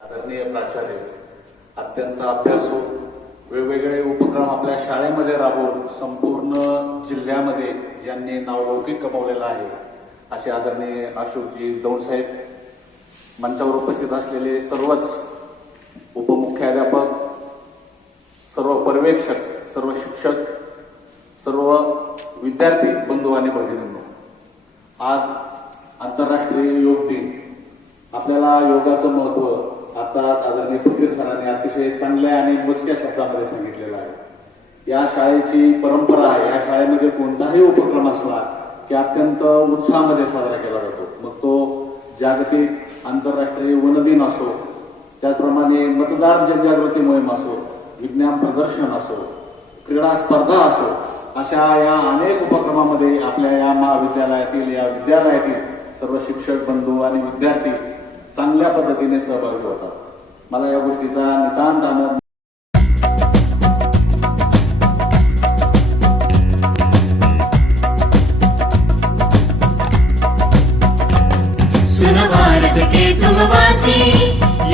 आदरणीय प्राचार्य, अत्यंत अभ्यासू, वेगवेगळे उपक्रम आपल्या शाळेमध्ये राबवून संपूर्ण जिल्ह्यामध्ये ज्यांनी नावलौकिक कमवलेला आहे असे आदरणीय अशोकजी दौंडसाहेब, मंचावर उपस्थित असलेले सर्वच उपमुख्याध्यापक, सर्व पर्यवेक्षक, सर्व शिक्षक, सर्व विद्यार्थी बंधू आणि भगिनींनो, आज आंतरराष्ट्रीय योग दिन. आपल्याला योगाचं महत्व आता आदरणीय फकीर सरांनी अतिशय चांगल्या आणि मोजक्या शब्दामध्ये सांगितलेलं आहे. या शाळेची परंपरा आहे. या शाळेमध्ये कोणताही उपक्रम असला की अत्यंत उत्साहामध्ये साजरा केला जातो. मग तो जागतिक आंतरराष्ट्रीय वन दिन असो, त्याचप्रमाणे मतदार जनजागृती मोहीम असो, विज्ञान प्रदर्शन असो, क्रीडा स्पर्धा असो, अशा या अनेक उपक्रमामध्ये आपल्या या महाविद्यालयातील, या विद्यालयातील सर्व शिक्षक बंधू आणि विद्यार्थी चांगल्या पद्धतीने सहभागी होतात. मला या गोष्टीचा नितांत आनंद. सुनो भारत के तुम वासी,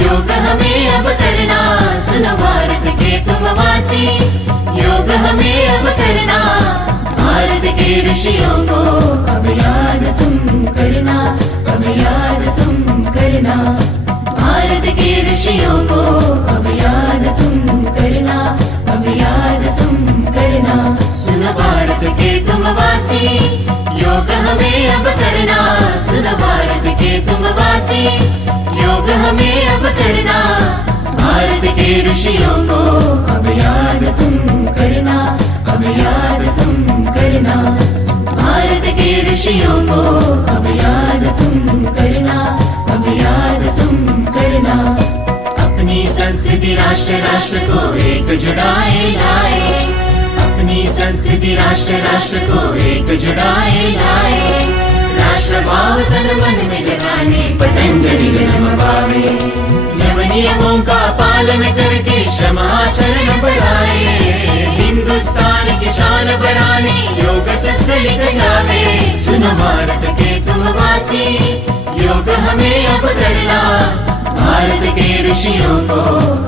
योग हमें अब करना. सुनो भारत के तुम वासी, योग हमें अब करना. भारत के ऋषियों को अब याद तुम करना, अब याद तुम करना. भारत के ऋषियों को अब याद तुम करना, अब याद तुम करना. सुनो भारत के तुम वासी, योग हमें अब करना. सुनो भारत के तुम वासी, योग हमें अब करना. भारत के ऋषियों को अब याद तुम करना, अब याद तुम करना. भारत के ऋषियों को अब याद तुम करना, अब याद तुम करना. अपनी संस्कृति राष्ट्र राष्ट्र को एक जुड़ाए लाए. अपनी संस्कृति राष्ट्र राष्ट्र को एक जुड़ाए लाए. राष्ट्र भाव तन मन में जगाने पतंजलि जन्म पावे. यम नियमों का पालन करके श्रम आचरण बढ़ाए. हिंदुस्तान की शान बढ़ाने योग सत्र लिख जावे. सुनो भारत के तुम वासी, योग हमें अब करना. भारत के ऋषियों को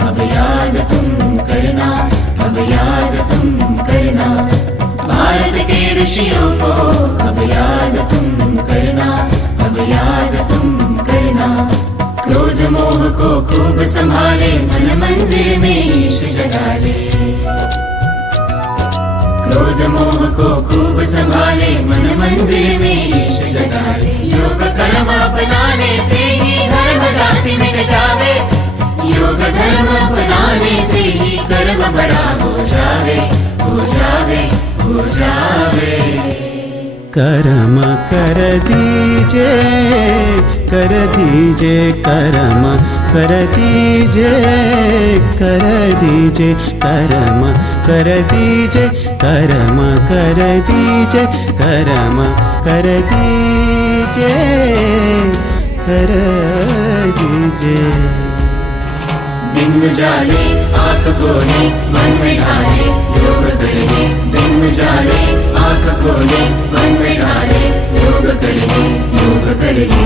अब याद तुम करना, अब याद तुम करना. भारत के ऋषियों को अब याद तुम करना, अब याद तुम करना. क्रोध मोह को खूब संभाले, मन मंदिर में ईश जगा ले. क्रोध मोह को खूब संभाले, मन मंदिर में ईश जगा ले. योग कर्म अपनाने से ही धर्म जाति मिट जावे. योग धर्म अपनाने से ही कर्म बड़ा हो जावे, हो जावे, हो जावे. कर्म कर दीजे, कर दीजे कर्म कर दीजे, कर दीजे कर्म कर दीजे, कर्म कर दीजे, कर्म कर दीजे, कर दीजे. दिन उजाले आँख खोले, मन में ढाले योग करने. दिन उजाले आँख खोले, मन में ढाले योग करने, योग करने.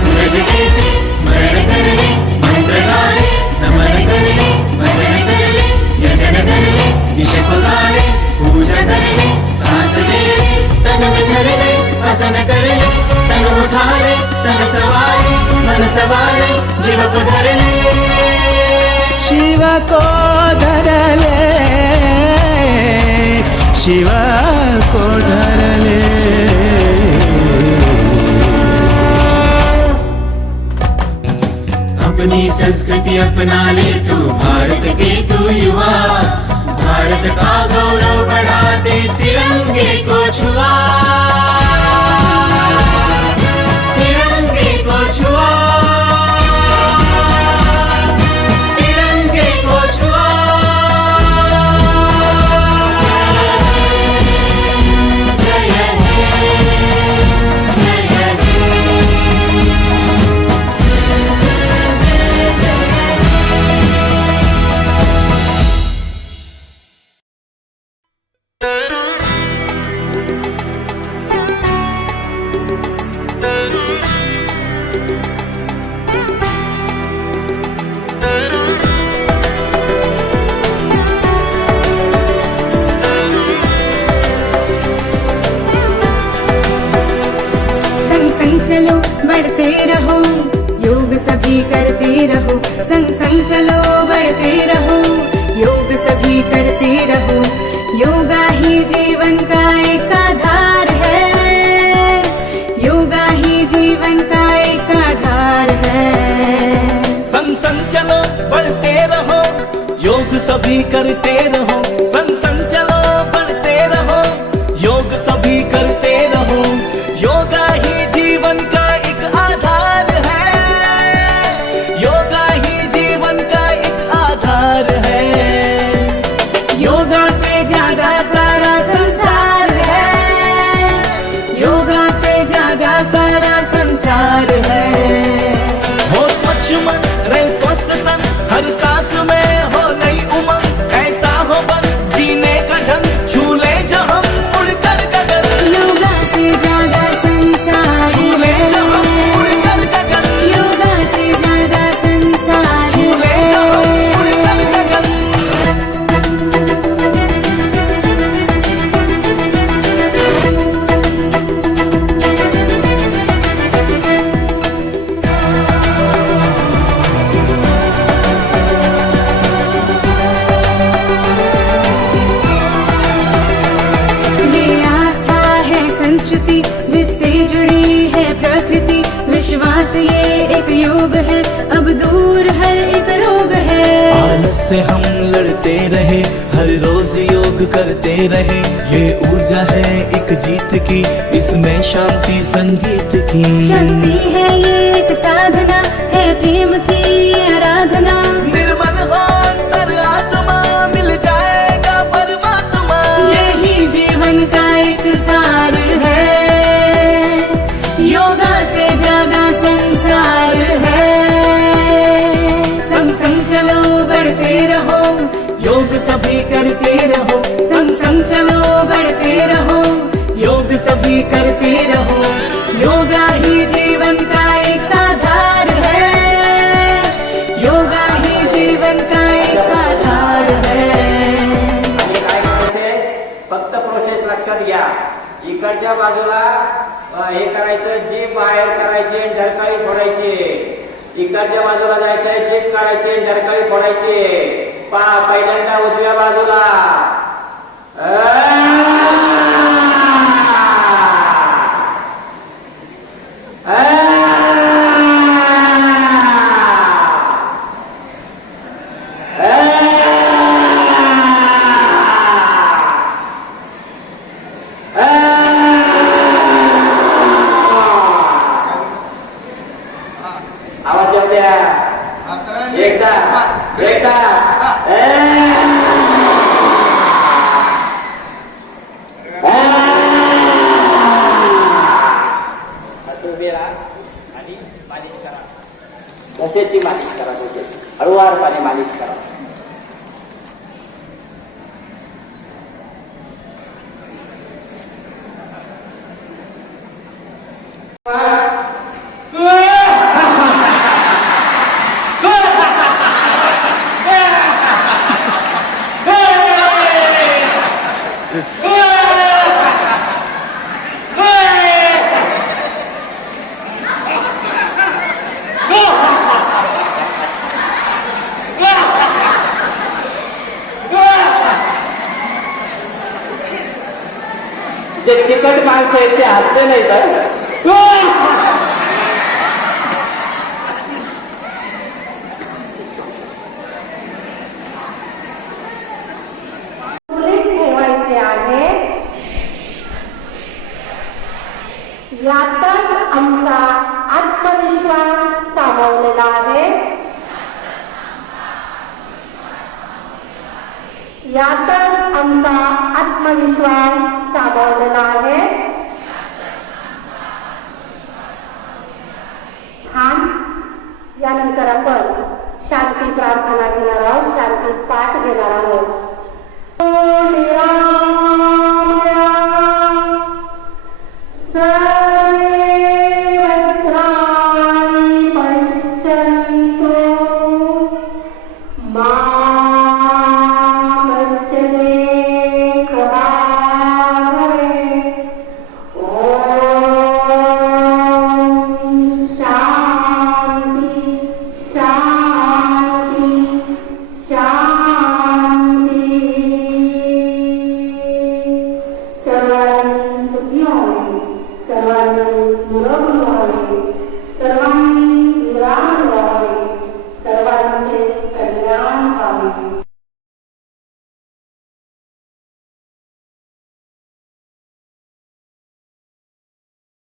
सूरज देव स्मरण कर ले, मंत्र गा ले, नमन कर ले, भजन कर ले, यजन कर ले, ईश पुगा ले, पूजा कर ले, सांस ले ले, तन में धर ले, आसन कर ले, तन उठा ले, तन सवारे, मन सवारे, जीव को धर ले. शिव को धर ले, शिव को धर ले. अपनी संस्कृति अपना ले तू, भारत के तू युवा. भारत का गौरव बढ़ाते तिरंगे को छुआ, तिरंगे को छुआ, तिरंगे को छुआ. जय जय जय जय. संग चलो बढ़ते रहो, योग सभी करते रहो, संग संग चलो बढ़ते रहो, योग सभी करते रहो। योगा ही जीवन का एक आधार है, योगा ही जीवन का एक आधार है। संग संग चलो बढ़ते रहो, योग सभी करते रहो, संग संग चलो बढ़ते रहो, योग सभी करते रहो। योगा ही जीवन का एक आधार है, योगा ही जीवन का एक आधार है। योगा से जागा सारा संसार है, योगा से जागा सारा संसार है। हो स्वच्छ मन रहे स्वस्थ तन, हर सांस में हो नई उमंग, ऐसा हो बस जीने का ढंग, झूले जो हम उड़कर गगन, योगा से जागा संसार झूले जो हम है, उड़कर गगन, योगा से जागा संसार झूले जो हम उड़कर गगन। ये आस्था है संस्कृति जिससे जुड़ी है प्रकृति, विश्वास ये एक योग है, अब दूर हर एक रोग है। आलस से हम लड़ते रहे, हर रोज योग करते रहे, ये ऊर्जा है एक जीत की, इसमें शांति संगीत की। शक्ति है ये एक साधना है, प्रेम की आराधना। निर्मल हो अंतर आत्मा, मिल जाएगा परमात्मा। यही जीवन का एक सार है, योगा से जागा संसार है। संग संग चलो बढ़ते रहो, योग सभी करते रहो, संग संग चलो बढ़ते रहो, योग सभी करते रहो। योगा ही जीवन का एक आधार है, योगा ही जीवन का एक आधार है। आणि काय करायचंय, फक्त प्रोसेस लक्षात घ्या. इकडच्या बाजूला हे करायचं, जीभ बाहेर करायची आणि ढरकाळी फोडायची. इकडच्या बाजूला जायचंय, जीभ काढायची आणि ढरकाळी फोडायची. पहिल्यांदा उजव्या बाजूला आवाज येऊ द्या. एकदा एकदा असं उभे राहा आणि मालिश करा. घशाची मालिश करा, घशाची हळूवारपणे मालिश करा. जे चिकट माणसं आहेत ते हसते नाही तर ठेवायचे आहे. यातच आमचा आत्मविश्वास सामावलेला आहे. यातच आमचा आत्मविश्वास सामावलेला आहे. छान. यानंतर आपण शांती प्रार्थना घेणार आहोत, शांती पाठ घेणार आहोत.